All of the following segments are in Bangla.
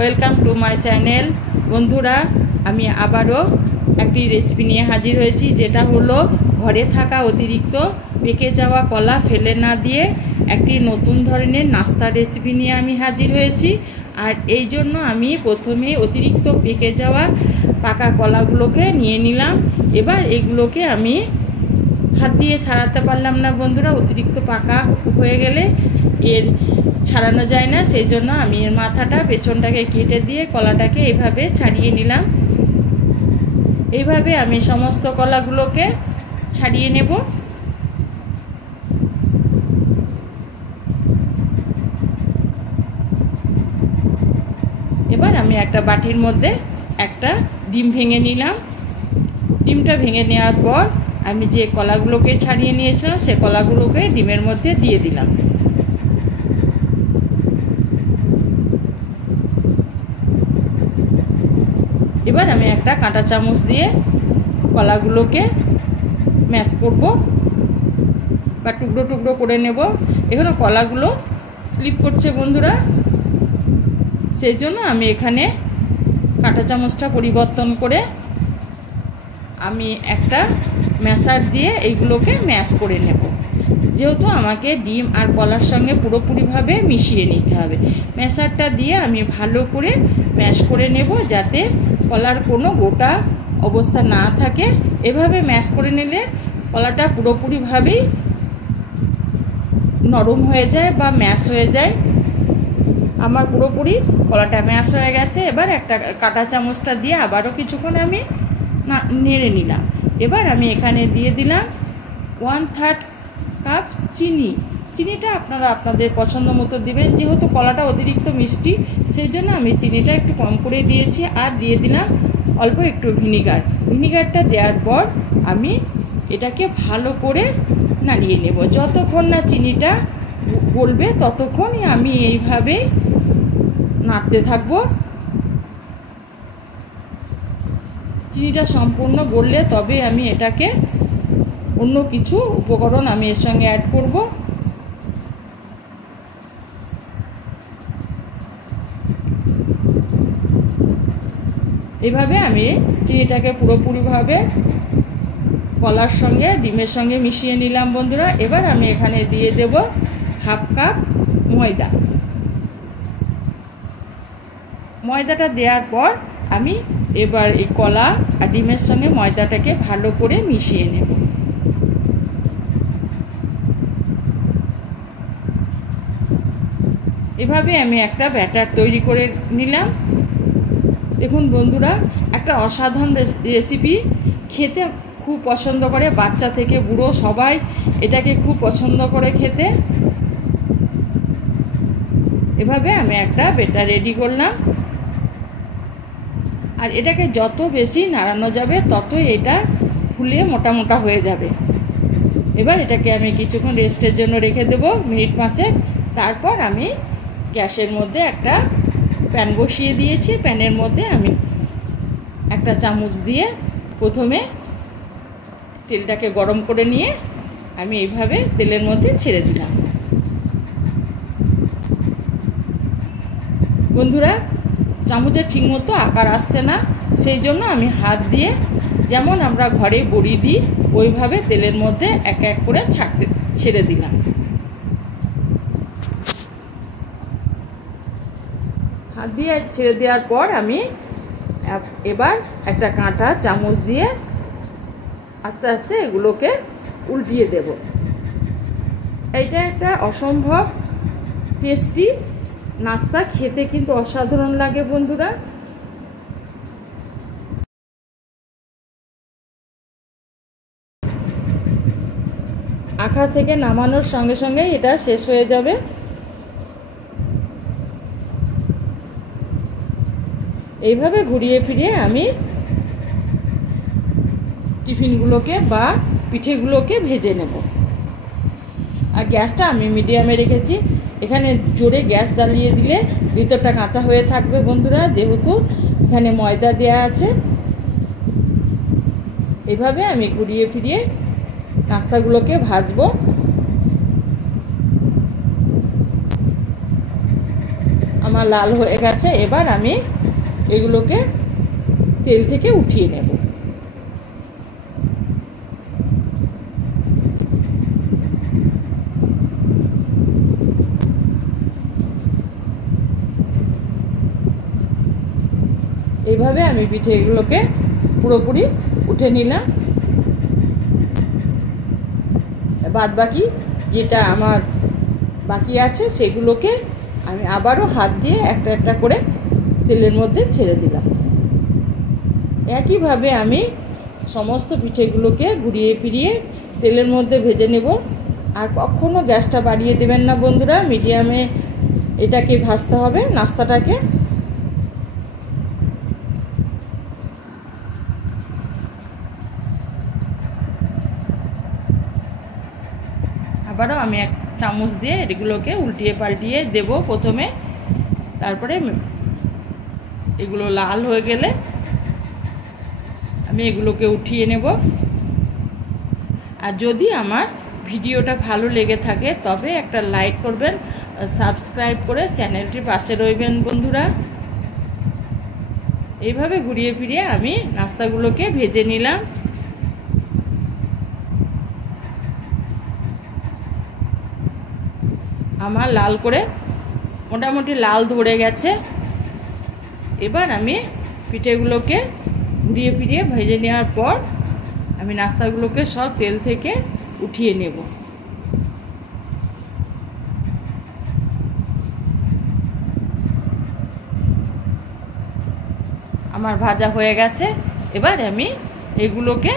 Welcome to my channel. বন্ধুরা, আমি আবারও একটি রেসিপি নিয়ে হাজির হয়েছি, যেটা হলো ঘরে থাকা অতিরিক্ত পেকে যাওয়া কলা ফেলে না দিয়ে একটি নতুন ধরনের নাস্তা রেসিপি নিয়ে আমি হাজির হয়েছি। আর এই জন্য আমি প্রথমে অতিরিক্ত পেকে যাওয়া পাকা কলাগুলোকে নিয়ে নিলাম। এবার এগুলোকে আমি হাত দিয়ে ছাড়াতে পারলাম না বন্ধুরা, অতিরিক্ত পাকা হয়ে গেলে এর ছাড়ানো যায় না, সেই জন্য আমি এর মাথাটা পেছনটাকে কেটে দিয়ে কলাটাকে এইভাবে ছাড়িয়ে নিলাম। এইভাবে আমি সমস্ত কলাগুলোকে ছাড়িয়ে নেব। এবার আমি একটা বাটির মধ্যে একটা ডিম ভেঙে নিলাম। ডিমটা ভেঙে নেওয়ার পর আমি যে কলাগুলোকে ছাড়িয়ে নিয়েছিলাম সে কলাগুলোকে ডিমের মধ্যে দিয়ে দিলাম। এবার আমি একটা কাঁটা চামচ দিয়ে কলাগুলোকে ম্যাশ করব বা টুকরো টুকরো করে নেব। এখানে কলাগুলো স্লিপ করছে বন্ধুরা, সেই জন্য আমি এখানে কাঁটা চামচটা পরিবর্তন করে আমি একটা ম্যাশার দিয়ে এইগুলোকে ম্যাশ করে নেব। যেহেতু আমাকে ডিম আর কলার সঙ্গে পুরোপুরিভাবে মিশিয়ে নিতে হবে, ম্যাশারটা দিয়ে আমি ভালো করে ম্যাশ করে নেব যাতে কলার কোনো গোটা অবস্থা না থাকে। এভাবে ম্যাশ করে নিলে কলাটা পুরোপুরিভাবেই নরম হয়ে যায় বা ম্যাশ হয়ে যায়। আমার পুরোপুরি কলাটা ম্যাশ হয়ে গেছে। এবার একটা কাঁটা চামচটা দিয়ে আবারও কিছুক্ষণ আমি নেড়ে নিলাম। এবার আমি এখানে দিয়ে দিলাম 1/3 কাপ চিনি। চিনিটা আপনারা আপনাদের পছন্দ মতো দেবেন, যেহেতু কলাটা অতিরিক্ত মিষ্টি সেই জন্য আমি চিনিটা একটু কম করে দিয়েছি। আর দিয়ে দিলাম অল্প একটু ভিনিগার। ভিনিগারটা দেওয়ার পর আমি এটাকে ভালো করে নাড়িয়ে নেব। যতক্ষণ না চিনিটা গলবে ততক্ষণই আমি এইভাবে নাড়তে থাকবো। চিনিটা সম্পূর্ণ গললে তবে আমি এটাকে অন্য কিছু উপকরণ আমি এর সঙ্গে অ্যাড করব। এইভাবে আমি চিনিটাকে পুরোপুরিভাবে কলার সঙ্গে ডিমের সঙ্গে মিশিয়ে নিলাম বন্ধুরা। এবার আমি এখানে দিয়ে দেব 1/2 কাপ ময়দা। ময়দাটা দেওয়ার পর আমি এবার এই কলা আর ডিমের সঙ্গে ময়দাটাকে ভালো করে মিশিয়ে নেব। এভাবে আমি একটা ব্যাটার তৈরি করে নিলাম। দেখুন বন্ধুরা, একটা অসাধারণ রেসিপি, খেতে খুব পছন্দ করে বাচ্চা থেকে বুড়ো সবাই এটাকে খুব পছন্দ করে খেতে। এভাবে আমি একটা ব্যাটার রেডি করলাম। আর এটাকে যত বেশি নাড়ানো যাবে ততই এটা ফুলে মোটা মোটা হয়ে যাবে। এবার এটাকে আমি কিছুক্ষণ রেস্টের জন্য রেখে দেব, মিনিট 5। তারপর আমি গ্যাসের মধ্যে একটা প্যান বসিয়ে দিয়েছি। প্যানের মধ্যে আমি একটা চামচ দিয়ে প্রথমে তেলটাকে গরম করে নিয়ে আমি এইভাবে তেলের মধ্যে ছেড়ে দিলাম। বন্ধুরা, চামচের ঠিকমতো আকার আসছে না, সেই জন্য আমি হাত দিয়ে যেমন আমরা ঘরে বড়ি দিই ওইভাবে তেলের মধ্যে এক এক করে ছেড়ে দিলাম। হাত দিয়ে ছেড়ে দেওয়ার পর আমি এবার একটা কাঁটা চামচ দিয়ে আস্তে আস্তে এগুলোকে উল্টিয়ে দেব। এটা একটা অসম্ভব টেস্টি নাস্তা, খেতে কিন্তু অসাধারণ লাগে বন্ধুরা। আখা থেকে নামানোর সঙ্গে সঙ্গে এটা শেষ হয়ে যাবে। এইভাবে ঘুরিয়ে ফিরিয়ে আমি টিফিনগুলোকে বা পিঠেগুলোকে ভেজে নেব। আর গ্যাসটা আমি মিডিয়ামে রেখেছি। এখানে জোরে গ্যাস জ্বালিয়ে দিলে ভিতরটা কাঁচা হয়ে থাকবে বন্ধুরা, যেহেতু এখানে ময়দা দেওয়া আছে। এভাবে আমি ঘুরিয়ে ফিরিয়ে নাস্তাগুলোকে ভাজবো। আমার লাল হয়ে গেছে। এবার আমি এগুলোকে তেল থেকে উঠিয়ে নেব। এইভাবে আমি পিঠেগুলোকে পুরোপুরি উঠে নিলাম। বাদ বাকি যেটা আমার বাকি আছে সেগুলোকে আমি আবারও হাত দিয়ে একটা একটা করে তেলের মধ্যে ছেড়ে দিলাম। একইভাবে আমি সমস্ত পিঠেগুলোকে ঘুরিয়ে ফিরিয়ে তেলের মধ্যে ভেজে নেব। আর কখনো গ্যাসটা বাড়িয়ে দেবেন না বন্ধুরা, মিডিয়ামে এটাকে ভাজতে হবে নাস্তাটাকে। আবারও আমি এক চামচ দিয়ে এগুলোকে উল্টিয়ে পাল্টিয়ে দেব প্রথমে, তারপরে এগুলো লাল হয়ে গেলে আমি এগুলোকে উঠিয়ে নেব। আর যদি আমার ভিডিওটা ভালো লেগে থাকে তবে একটা লাইক করবেন, সাবস্ক্রাইব করে চ্যানেলটির পাশে রইবেন বন্ধুরা। এইভাবে ঘুরিয়ে ফিরিয়ে আমি নাস্তাগুলোকে ভেজে নিলাম। আমার লাল করে মোটামুটি লাল ধরে গেছে। এবার আমি পিঠেগুলোকে ঘুরিয়ে ফিরিয়ে ভেজে নেওয়ার পর আমি নাস্তাগুলোকে সব তেল থেকে উঠিয়ে নেব। আমার ভাজা হয়ে গেছে। এবার আমি এগুলোকে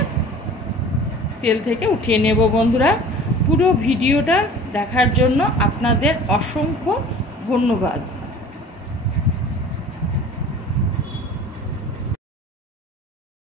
তেল থেকে উঠিয়ে নেব বন্ধুরা। পুরো ভিডিওটা দেখার জন্য আপনাদের অসংখ্য ধন্যবাদ।